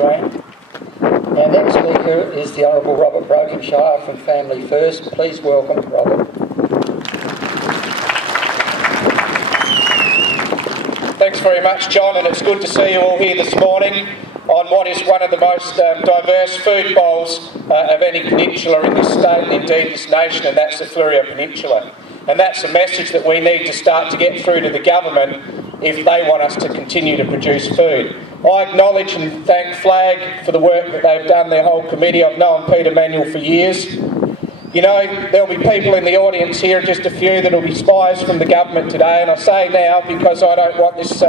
you, Anne. Our next speaker is the Honourable Robert Brokenshire from Family First. Please welcome Robert. Thanks very much, John, and it's good to see you all here this morning on what is one of the most diverse food bowls of any peninsula in this state and indeed this nation, and that's the Fleurieu Peninsula. And that's a message that we need to start to get through to the government if they want us to continue to produce food. I acknowledge and thank FLAG for the work that they've done, their whole committee. I've known Peter Manuel for years. You know, there'll be people in the audience here, just a few, that'll be spies from the government today, and I say now because I don't want this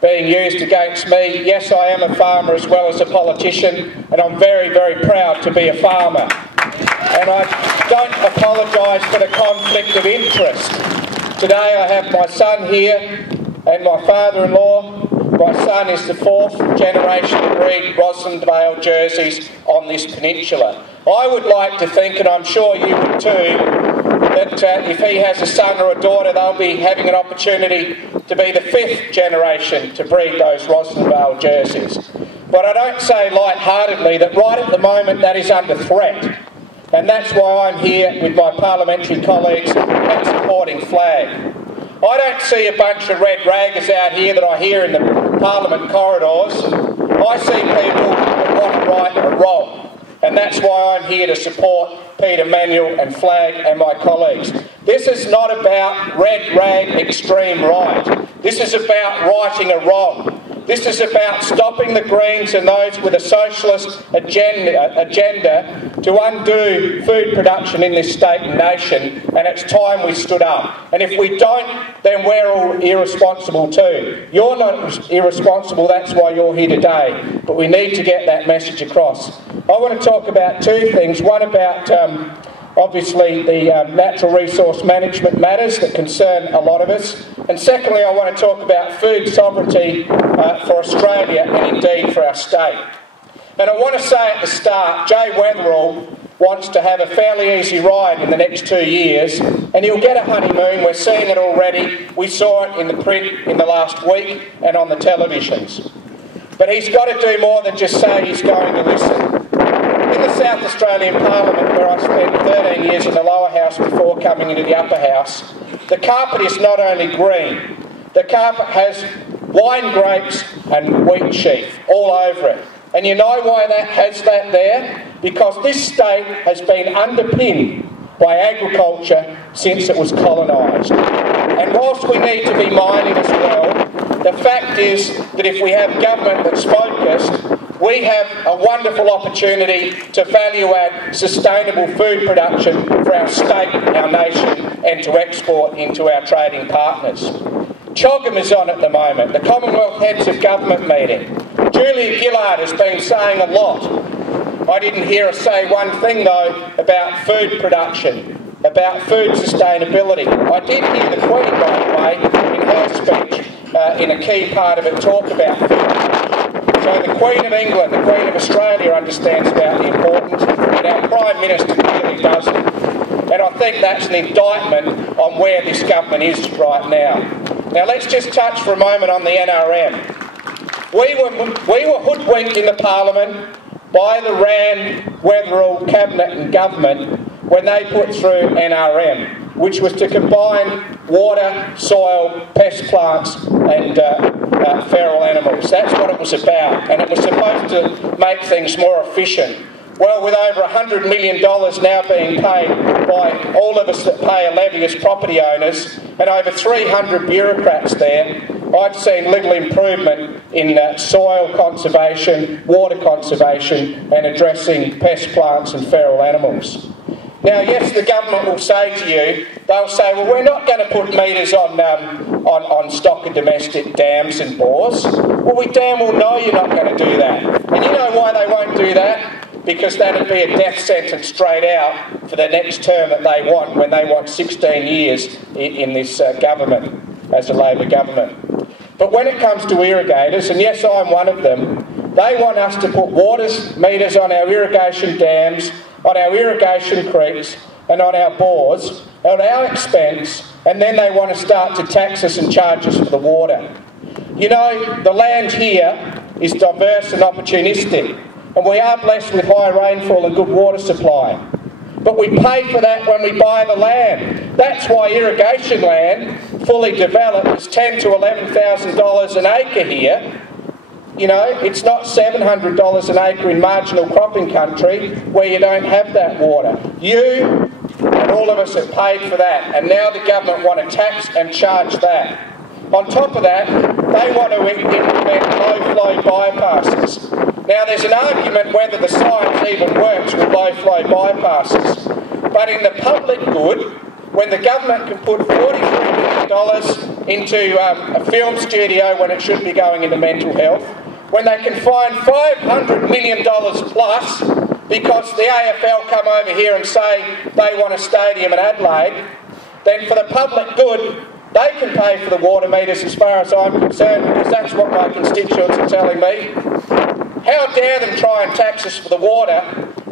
being used against me. Yes, I am a farmer as well as a politician, and I'm very, very proud to be a farmer. And I don't apologise for the conflict of interest. Today I have my son here and my father-in-law. My son is the 4th generation to breed Roslyn Vale jerseys on this peninsula. I would like to think, and I'm sure you would too, that if he has a son or a daughter, they'll be having an opportunity to be the 5th generation to breed those Roslyn Vale jerseys. But I don't say lightheartedly that right at the moment that is under threat. And that's why I'm here with my parliamentary colleagues and supporting FLAG. I don't see a bunch of red raggers out here that I hear in the Parliament corridors. I see people that want to right a wrong. And that's why I'm here to support Peter Manuel and FLAG and my colleagues. This is not about red rag extreme right. This is about righting a wrong. This is about stopping the Greens and those with a socialist agenda to undo food production in this state and nation, and it's time we stood up. And if we don't, then we're all irresponsible too. You're not irresponsible, that's why you're here today, but we need to get that message across. I want to talk about two things. One about obviously the natural resource management matters that concern a lot of us. And secondly, I want to talk about food sovereignty for Australia and indeed for our state. And I want to say at the start, Jay Weatherall wants to have a fairly easy ride in the next 2 years, and he'll get a honeymoon. We're seeing it already. We saw it in the print in the last week and on the televisions. But he's got to do more than just say he's going to listen. In the South Australian Parliament, where I spent 13 years in the lower house before coming into the upper house, the carpet is not only green, the carpet has wine grapes and wheat sheaf all over it. And you know why that has that there? Because this state has been underpinned by agriculture since it was colonised. And whilst we need to be mining as well, the fact is that if we have government that's focused, we have a wonderful opportunity to value add sustainable food production for our state, our nation, and to export into our trading partners. CHOGM is on at the moment, the Commonwealth Heads of Government meeting. Julia Gillard has been saying a lot. I didn't hear her say one thing though about food production, about food sustainability. I did hear the Queen, by the way, in her speech, in a key part of it, talk about food production. So the Queen of England, the Queen of Australia understands about the importance, and our Prime Minister clearly doesn't. And I think that's an indictment on where this government is right now. Now let's just touch for a moment on the NRM. We were hoodwinked in the Parliament by the Rand, Weatherall Cabinet and Government when they put through NRM, which was to combine water, soil, pest plants and feral animals. That's what it was about, and it was supposed to make things more efficient. Well, with over $100 million now being paid by all of us that pay a levy as property owners, and over 300 bureaucrats there, I've seen little improvement in soil conservation, water conservation, and addressing pest plants and feral animals. Now, yes, the government will say to you, they'll say, well, we're not going to put meters on stock of domestic dams and bores. Well, we damn well know you're not going to do that. And you know why they won't do that? Because that would be a death sentence straight out for the next term that they want, when they want 16 years in this government, as a Labor government. But when it comes to irrigators, and yes, I'm one of them, they want us to put water meters on our irrigation dams, on our irrigation creeks, and on our bores, at our expense, and then they want to start to tax us and charge us for the water. You know, the land here is diverse and opportunistic, and we are blessed with high rainfall and good water supply. But we pay for that when we buy the land. That's why irrigation land, fully developed, is $10,000 to $11,000 an acre here. You know, it's not $700 an acre in marginal cropping country where you don't have that water. You and all of us have paid for that, and now the government want to tax and charge that. On top of that, they want to implement low-flow bypasses. Now, there's an argument whether the science even works with low-flow bypasses, but in the public good, when the government can put $43 million into a film studio when it should be going into mental health, when they can find $500 million plus because the AFL come over here and say they want a stadium in Adelaide, then for the public good, they can pay for the water meters as far as I'm concerned, because that's what my constituents are telling me. How dare them try and tax us for the water,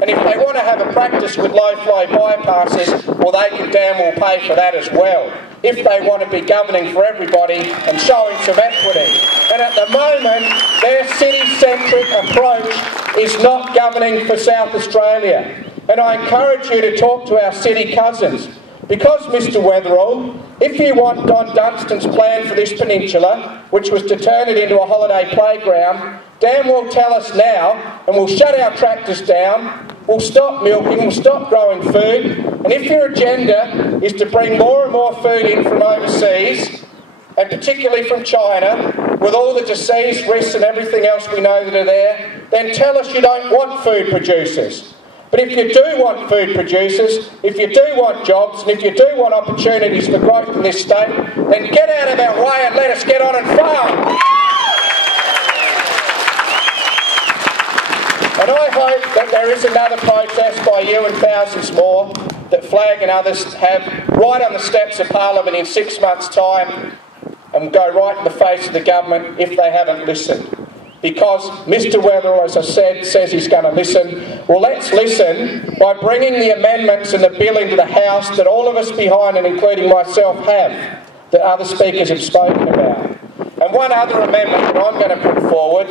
and if they want to have a practice with low-flow bypasses, well, they can damn well pay for that as well, if they want to be governing for everybody and showing some equity. And at the moment, their city-centric approach is not governing for South Australia. And I encourage you to talk to our city cousins, because, Mr Weatherall, if you want Don Dunstan's plan for this peninsula, which was to turn it into a holiday playground, damn well tell us now, and we'll shut our tractors down, we'll stop milking, we'll stop growing food, and if your agenda is to bring more and more food in from overseas, and particularly from China, with all the disease risks and everything else we know that are there, then tell us you don't want food producers. But if you do want food producers, if you do want jobs, and if you do want opportunities for growth in this state, then get out of our way and let us get on and farm. And I hope that there is another protest by you and thousands more that Flag and others have right on the steps of Parliament in 6 months' time, and go right in the face of the government if they haven't listened. Because Mr Weatherall, as I said, says he's going to listen. Well, let's listen by bringing the amendments and the bill into the House that all of us behind, and including myself, have, that other speakers have spoken about. And one other amendment that I'm going to put forward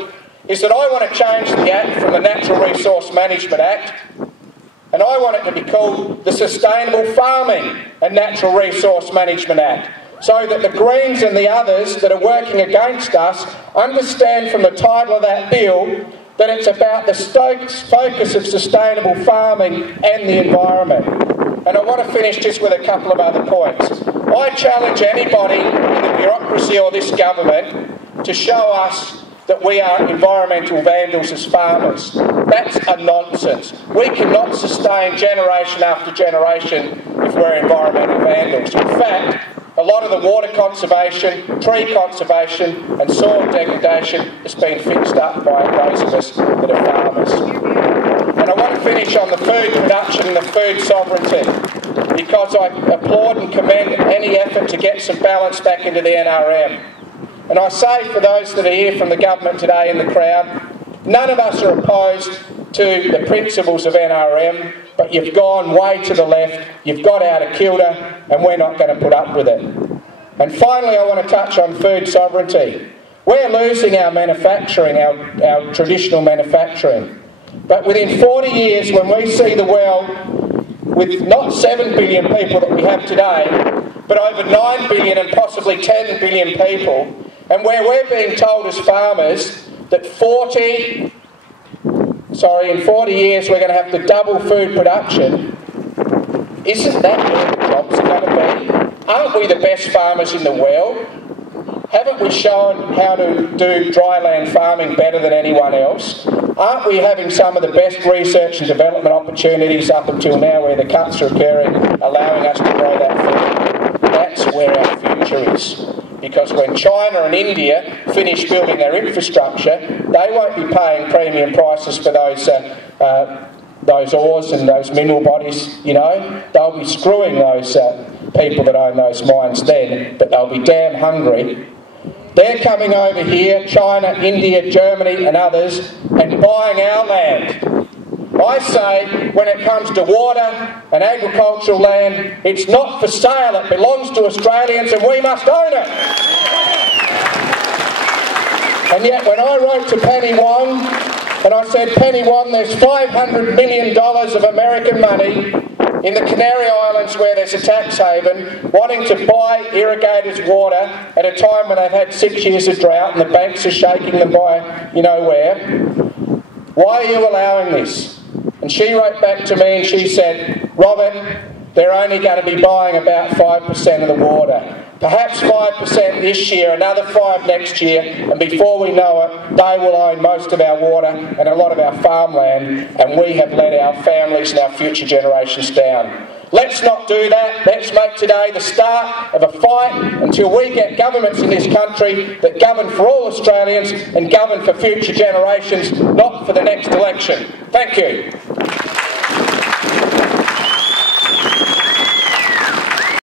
is that I want to change the Act from the Natural Resource Management Act, and I want it to be called the Sustainable Farming and Natural Resource Management Act, so that the Greens and the others that are working against us understand from the title of that bill that it's about the focus of sustainable farming and the environment. And I want to finish just with a couple of other points. I challenge anybody in the bureaucracy or this government to show us that we are environmental vandals as farmers. That's a nonsense. We cannot sustain generation after generation if we're environmental vandals. In fact, a lot of the water conservation, tree conservation and soil degradation has been fixed up by those of us that are farmers. And I want to finish on the food production and the food sovereignty, because I applaud and commend any effort to get some balance back into the NRM. And I say for those that are here from the government today in the crowd, none of us are opposed to the principles of NRM, but you've gone way to the left, you've got out of kilter, and we're not going to put up with it. And finally, I want to touch on food sovereignty. We're losing our manufacturing, our traditional manufacturing. But within 40 years, when we see the world with not 7 billion people that we have today, but over 9 billion and possibly 10 billion people, and where we're being told as farmers that in 40 years we're going to have to double food production, isn't that where the jobs are going to be? Aren't we the best farmers in the world? Haven't we shown how to do dryland farming better than anyone else? Aren't we having some of the best research and development opportunities up until now where the cuts are occurring, allowing us to grow that food? That's where our future is. Because when China and India finish building their infrastructure, they won't be paying premium prices for those ores and those mineral bodies, you know. They'll be screwing those people that own those mines then, but they'll be damn hungry. They're coming over here, China, India, Germany and others, and buying our land. I say, when it comes to water and agricultural land, it's not for sale, it belongs to Australians and we must own it. And yet when I wrote to Penny Wong and I said, Penny Wong, there's $500 million of American money in the Canary Islands where there's a tax haven, wanting to buy irrigators water at a time when they've had 6 years of drought and the banks are shaking them by you know where. Why are you allowing this? And she wrote back to me and she said, Robert, they're only going to be buying about 5% of the water. Perhaps 5% this year, another 5% next year, and before we know it, they will own most of our water and a lot of our farmland, and we have let our families and our future generations down. Let's not do that. Let's make today the start of a fight until we get governments in this country that govern for all Australians and govern for future generations, not for the next election. Thank you.